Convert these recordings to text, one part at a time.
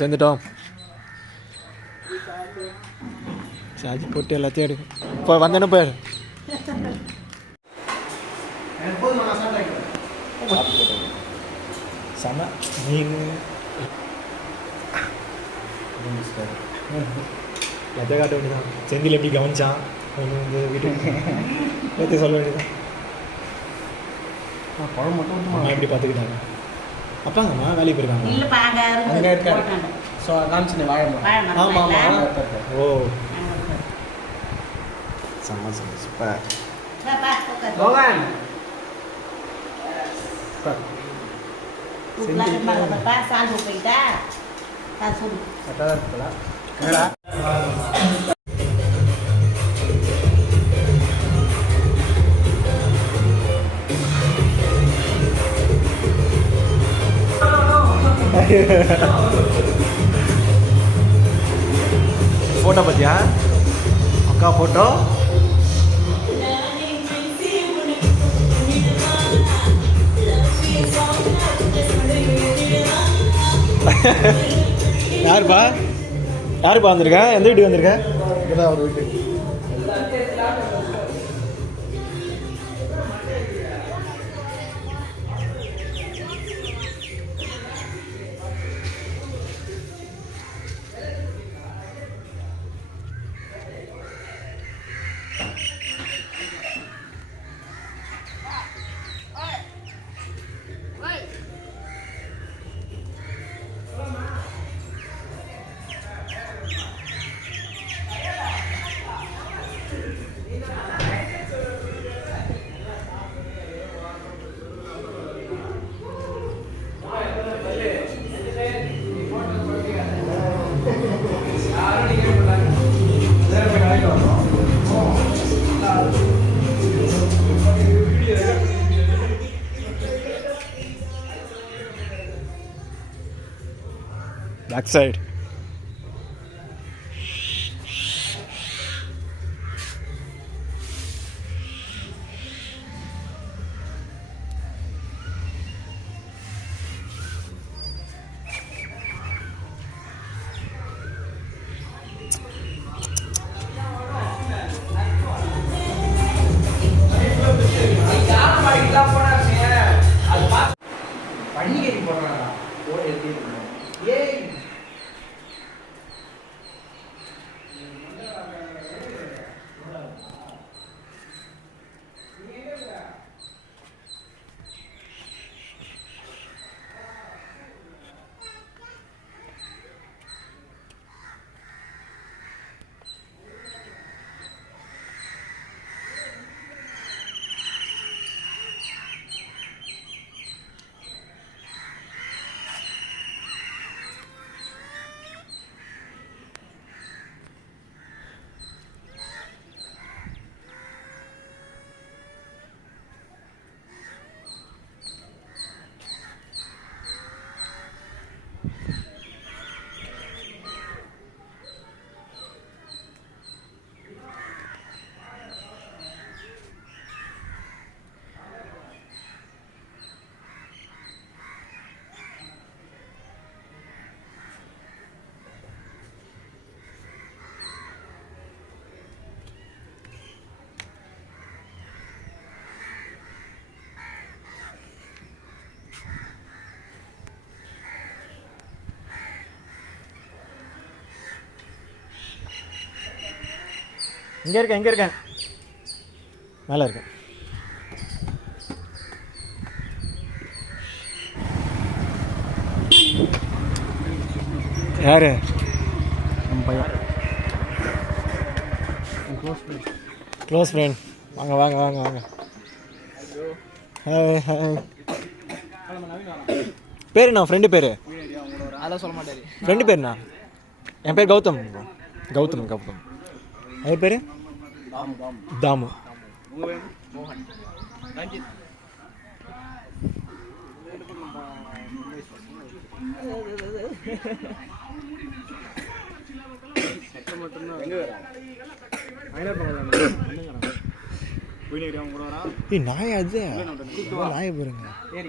சேர்ந்துட்டோம். Charge போட்டு எல்லாத்தையும் எடுக்கும். இப்போ வந்தேன்னு போயிடு. செம மீன் எதை காட்ட வேண்டியதான். செந்தில் எப்படி கவனிச்சான் வந்து வீட்டுக்கு எல்லாத்தையும் சொல்ல வேண்டியதான். குழம்பு மட்டும் அம்மா எப்படி பார்த்துக்கிட்டாங்க? அப்பாங்கம்மா வேலைக்கு போயிருக்காங்க. அங்கே இருக்காரு. ஸோ காமிச்சு வாழை. ஆமாம் ஓ செம்ம செம்ம சூப்பர். மோகன் ஃபோட்டோ பார்த்தியா அக்கா ஃபோட்டோ? யாருப்பா யாருப்பா வந்திருக்க? எந்த வீட்டுக்கு வந்திருக்க? இதுதான் ஒரு வீட்டு. Back side. பண்டிகை போடுறாங்க போட எடுத்து ஏய் இங்கே இருக்கேன் மேலே இருக்கேன். யாரு? நம்ம பையன் க்ளோஸ் ஃப்ரெண்ட். வாங்க வாங்க வாங்க வாங்க. Hi hi. பேர் என்ன? ஃப்ரெண்டு பேர் அதெல்லாம் சொல்ல மாட்டாரு. ஃப்ரெண்டு பேருண்ணா? என் பேர் கௌதம். கௌதம் கௌதம். அவர் பேர் தாமு. மோகன் ரஞ்சித். நாய் அது நாயை பாருங்க.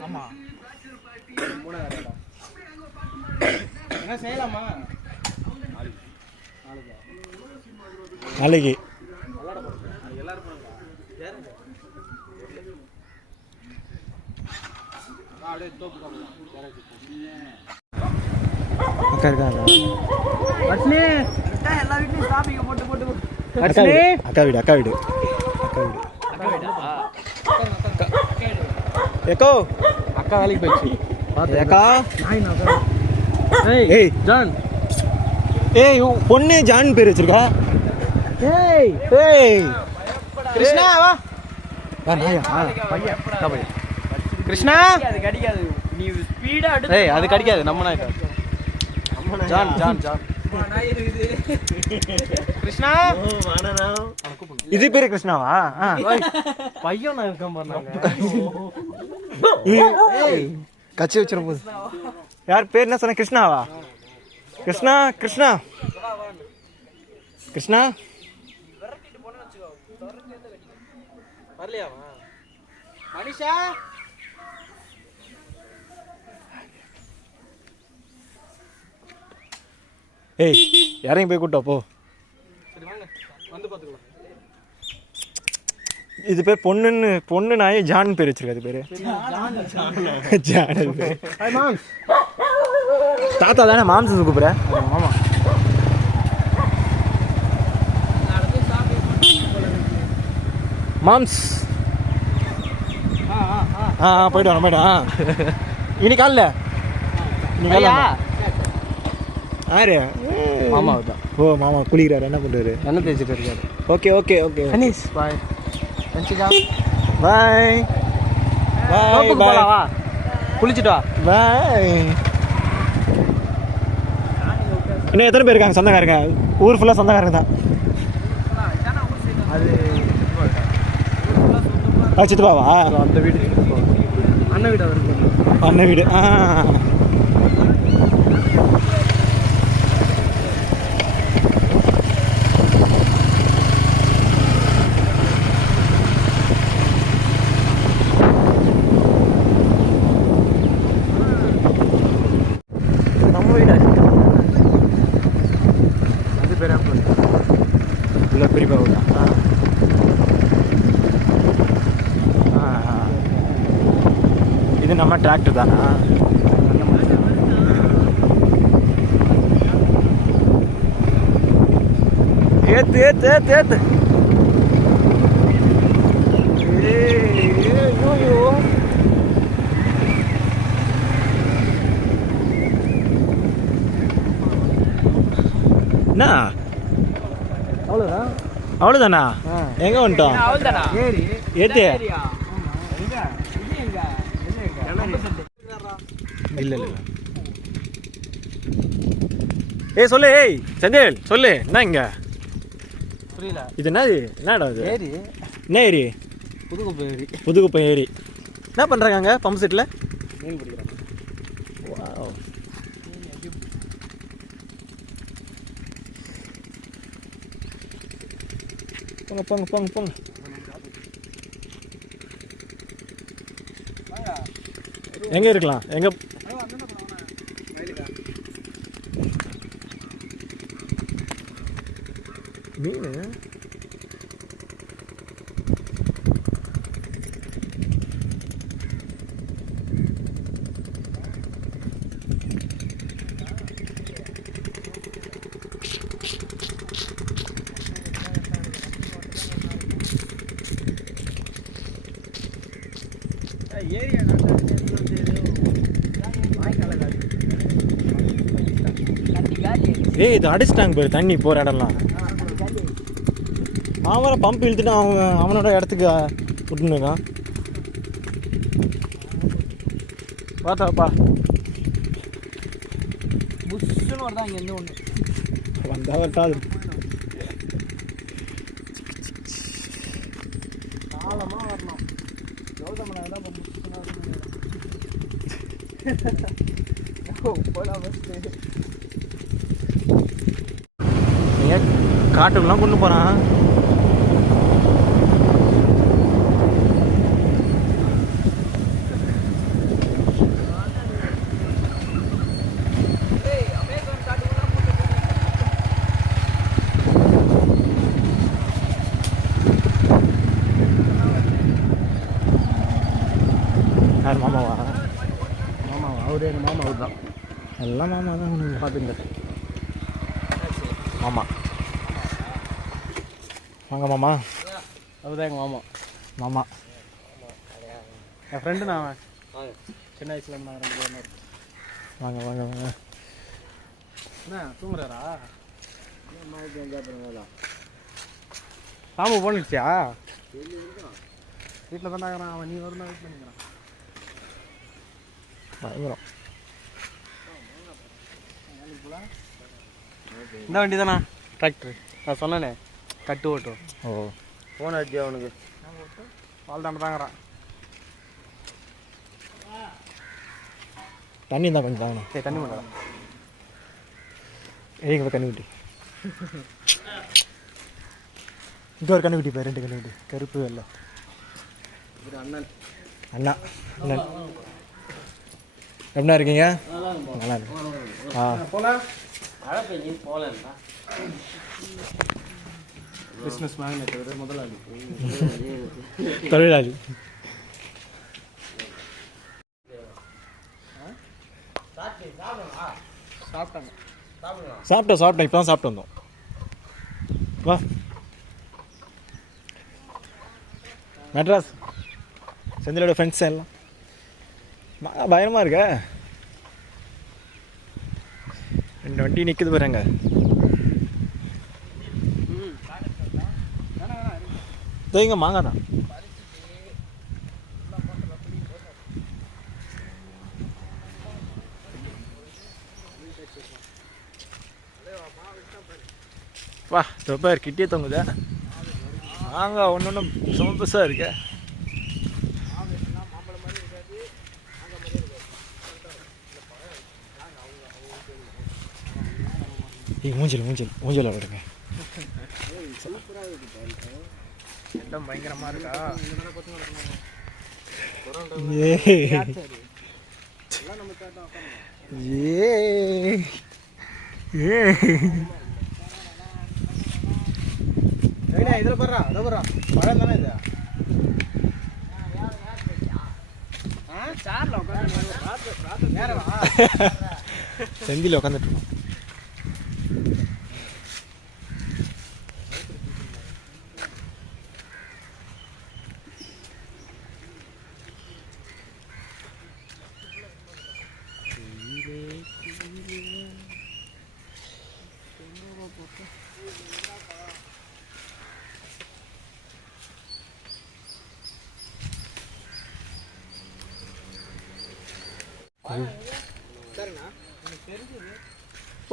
ஆமா நாளைக்கு அக்கா இருக்காங்க. அக்கா வீடு அக்கா வீடு ஏக்கோ அக்கா வேலைக்கு போயிடுச்சு. ஏக்கா ஏய் ஜான், ஏய் பொண்ணு ஜான் பேர் வச்சிருக்கா. ஏய் ஏய் கிருஷ்ணா வா. நாயா கிருஷ்ணா, அது கடிக்காது. நீ ஸ்பீடா அடி. ஏய் அது கடிக்காது. நம்ம நாய். John John John. கிருஷ்ணா, இது பேரு கிருஷ்ணாவா? பையன் நான் இருக்கேன் பாருங்க. கச்சி வச்சிட போகுது. யார் பேர் என்ன சொன்ன? கிருஷ்ணாவா? கிருஷ்ணா கிருஷ்ணா கிருஷ்ணா வரலையாவா? மனிஷா, ஏய் யாரையும் போய் கூட்டா போ. சரி வாங்க வந்து பாத்துக்கலாம். இது பேர் பொண்ணு நாயே ஜான் பேர் வச்சிருக்கா. இது பேரு ஜான். அது பேரு ஹாய் மாம்ஸ். தாத்தா தானே மாம்ஸ் கூப்பிடுற? ஆமா. மாம்ஸ். போயிட்டு வரேன் போயிட்டு. இன்னைக்கு காலைல யாரு? மாமா தான். ஓ மாமா குளிக்கிறாரு. என்ன பண்ணுறாரு? என்ன தேய்ச்சிட்டு இருக்காரு? Okay okay okay. Anees bye. Vanjika bye bye bye. வா குளிச்சிட்டு வா. பாய். இன்னும் எத்தனை பேர் இருக்காங்க சொந்தக்காரங்க? ஊர் ஃபுல்லாக சொந்தக்காரங்க தான். அது சித்தப்பாவா? அந்த வீடு அண்ணன் வீடு. அவருக்கு அண்ணன் வீடு. நம்ம வீடு. அது பேர் இல்லை பெரியப்பா வீடா? இது நம்ம டிராக்டர் தானா? ஏத்து ஏத்து ஏத்து ஏத்து. என்ன அவ்வளோதான். அவ்வளோதானா? எங்க வந்துட்டோம்? ஏரி ஏத்து. இல்லை இல்லை. ஏய் சொல்லு. ஏய் செந்தில் சொல்லு. என்ன இங்க? புரியல. இது என்னது? என்ன இடம் இது? ஏரி. என்ன ஏரி? புதுக்குப்பை ஏரி. புதுக்குப்பம் ஏரி. என்ன பண்ணுறாங்க அங்கே பம்ப் செட்டில்? மீன் பிடிக்கிறாங்க. வாவ். போங்க போங்க போங்க போங்க. எங்க இருக்கலாம்? எங்க மீன்? ஏய் இது அடிச்சிட்டாங்க பேர் தண்ணி போகிற இடம்லாம். அவரை பம்ப் இழுத்துட்டு அவனோட இடத்துக்கு விட்டுனுக்கான். பார்த்தாப்பா புஷ்ஷுன்னு வருதான் இங்கேருந்து ஒன்று வந்தா வரட்டாது. காலமாக வரணும். கௌதமனை தான் போலாம் ஃபஸ்ட்டு. காட்டுக்குலாம் கொண்டு போகிறான். எல்லாம் மாமா தான் பார்த்துங்க. மாமா வாங்க மாமா. அதுதான் எங்கள் மாமா. மாமா என் ஃப்ரெண்டு நான் அவன். சின்ன வயசுல இருந்தாங்க 2 பேரும். வாங்க வாங்க வாங்க. என்ன தூங்குறாரா? சாமி போனிடுச்சியா? வீட்டில் தானே இருக்கிறான் அவன். நீ வரணும் வெயிட் பண்ணிக்கிறான். பயங்கரம். இந்த வண்டி தானே டிராக்டர். நான் சொன்னேனே கட்டு ஓட்டும். ஓ ஃபோன் அடிச்சு அவனுக்கு பால் தாண்ட தாங்கிறான். தண்ணி தான் கொஞ்சம் தாங்கண்ணா. சரி தண்ணி மாட்டா. ஏங்க கண்ணுக்குட்டி. இங்கே ஒரு கண்ணுக்குட்டி பேர் 2 கண்ணுக்குட்டி கருப்பு வெள்ளை. அண்ணன் அண்ணா அண்ணன் எப்படின்னா இருக்கீங்க? நல்லா இருக்கு. ஆ போகலாம். பிஸ்னஸ் மேக்னெட் முதலாளி தொழிலாளி. சாப்பிட்டேன் இப்போ தான் சாப்பிட்டு வந்தோம். வா மெட்ராஸ் செந்திலோட ஃப்ரெண்ட்ஸ் எல்லாம் பயமாக இருக்க. 2 வண்டி நிற்குது பாருங்க. இங்கே மாங்காய் தான். வா தொப்பார் கிட்டே தொங்குதா மாங்காய். ஒன்று சும பெருசாக இருக்க. மூஞ்சல் விடுங்க. எல்லாம் பயங்கரமா இருக்கா? இதுல போடுறா அதை போடுறா பழம் தானே இது. செந்தில் உட்காந்துட்டு இருக்கோம்.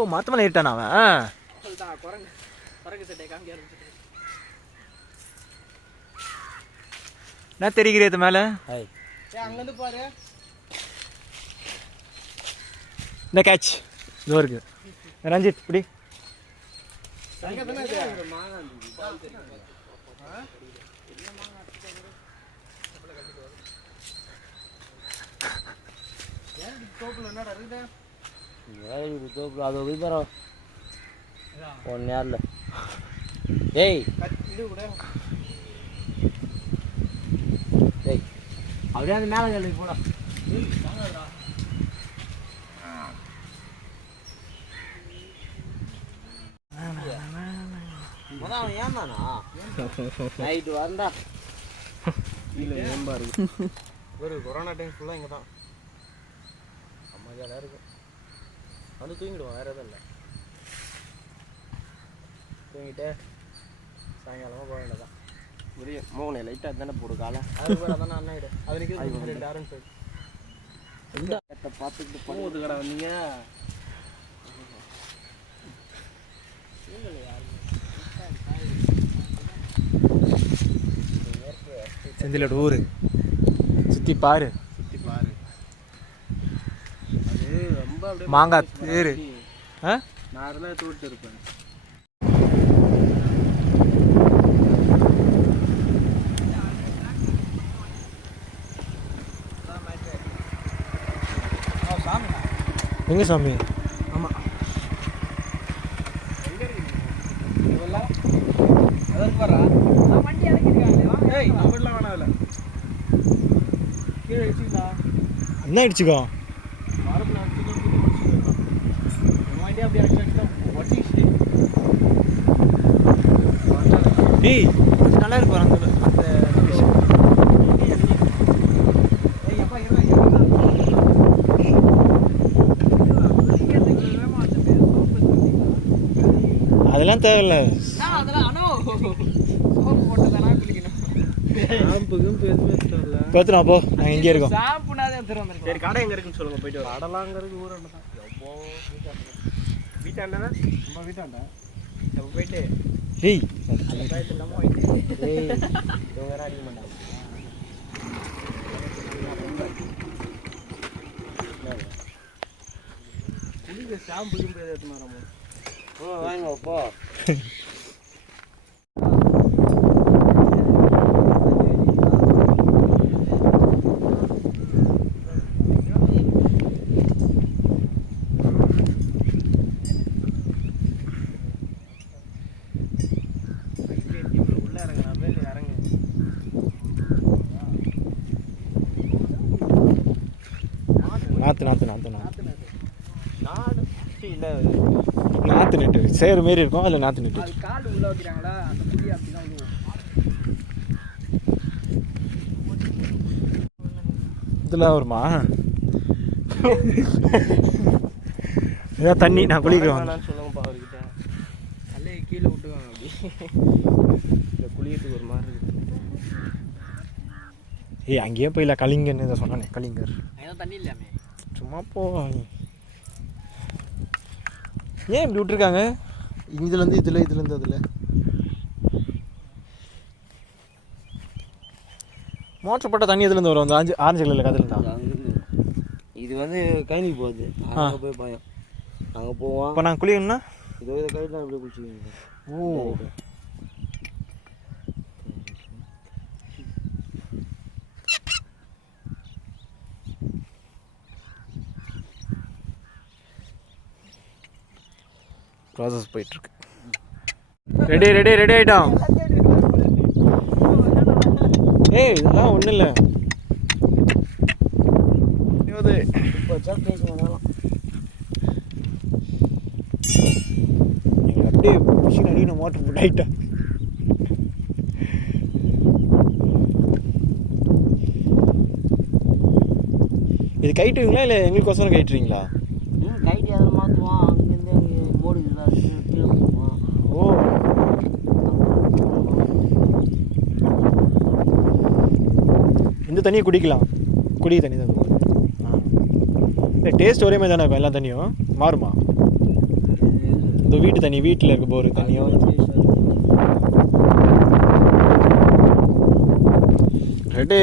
ஓ மற்ற மேலே ஏறிட்டானா அவன்? என்ன தெரிகிறது மேலே? அங்கேருந்து பாரு. இந்த கேட்ச் இதோ இருக்கு. ரஞ்சித் இப்படி அது போய் 1 நேரில். ஏய் ஏய் அப்படியே அந்த மேலே கல்வி போடா. ஏமாண்ணா நைட்டு வரண்டா இல்லை ஏம்பா இருக்கு. ஒரு கொரோனா டைம் ஃபுல்லாக இங்கே தான் அமைதியாக இருக்கும். வந்து தூங்கிடுவோம், வேறு எதுவும் இல்லை. தூங்கிட்டு சாயங்காலமாக போக வேண்டியதான். முடியும் மோகனே லைட்டாக தானே போடு காலை. அது கூட தானே அண்ணாயிடு. அது நிற்கிறது 2 ஆரன் போயிடு. பார்த்துக்கிட்டு போகுது கடை வந்தீங்க. செந்திலோட ஊர் சுற்றி பாரு. அது ரொம்ப அப்படியே மாங்காய் தேர். நான் இருந்தால் தூட்டு இருப்பேன். எங்கே சாமி? ஆமாம் அதற்கு வரா வண்டி இறக்கிருக்காங்க. ஏய் நம்மளாம் வேணாம் இல்லை கீழே அடிச்சுக்கிட்டா என்ன அடிச்சுக்கோ. மரத்தில் அடிச்சுக்கிட்டு ஏய் நல்லா இருக்கு பாரு அந்த அதெல்லாம் தேவையில்ல. பேத்துனா போ, நாங்கள் இங்கே இருக்கோம். சரி கடை எங்கே இருக்குன்னு சொல்லுங்கள், போயிட்டு வரோம். கடலாங்கிறது ஊராண்ட தான். எப்போ வீட்டாண்டா நம்ம வீட்டாண்டா எப்போ போயிட்டு ஏய் இல்லாமல் வாங்கிட்டு வேற அடிக்க மாட்டாங்க. குடிக்க ஷாம்புக்கும் போய் எடுத்து மாறமோ வாங்கப்போ. நாற்று நெட்டு சேரு மாரி இருக்கும், அதில் நாற்று நெட்டு காடு உள்ள வைக்கிறாங்களா, அந்த புளி அப்படிதான் இதெல்லாம் வருமா? ஏதாவது தண்ணி நான் குளிக்கிறேன் சொல்லுங்கப்பா அவர்கிட்ட. அல்லையே கீழே விட்டுவாங்க அப்படி இந்த குளியத்துக்கு ஒரு மாதிரி இருக்குது. ஏய் அங்கேயே போயில கலிங்கன்னு இதை சொன்னானே, கலிங்கர் தண்ணி இல்லாமே சும்மா போ. ஏன் இப்படி விட்டுருக்காங்க? இதுலேருந்து இதுலேருந்து அதில் மோட்டர் போட்டால் தண்ணி எதுலேருந்து வரும்? அந்த ஆரஞ்சு கலரில் கதில் அங்கிருந்து இது வந்து கைனிக்கு போகுது, அங்கே போய் பயம். அங்கே போவோம். இப்போ நாங்கள் குளிக்கணும்னா இதோ இதை கையில் அப்படியே குளிச்சுக்கோங்க. ஓ ப்ராசஸ் போயிட்டுருக்கு. ரெடி ஆகிட்டோம். ஏய் இதெல்லாம் ஒன்றும் இல்லை. அப்படியே மிஷின் அடி நான் மோட்டர் போட்டு ஆகிட்டேன். இது கைட்டுவீங்களா இல்லை எங்களுக்கோசரம் கைட்டுறீங்களா? கைட்டு அதை மாற்றுவோம். அங்கேருந்து மோடி கீழே போடுவோம். ஓ இந்த தண்ணியை குடிக்கலாம், குடி தண்ணி தான். இல்லை டேஸ்ட் ஒரே மாதிரி தானே இருக்கும் எல்லா தண்ணியும்? மாறுமா? இந்த வீட்டு தண்ணி, வீட்டில் இருக்க போர் தண்ணியும் ரெடி.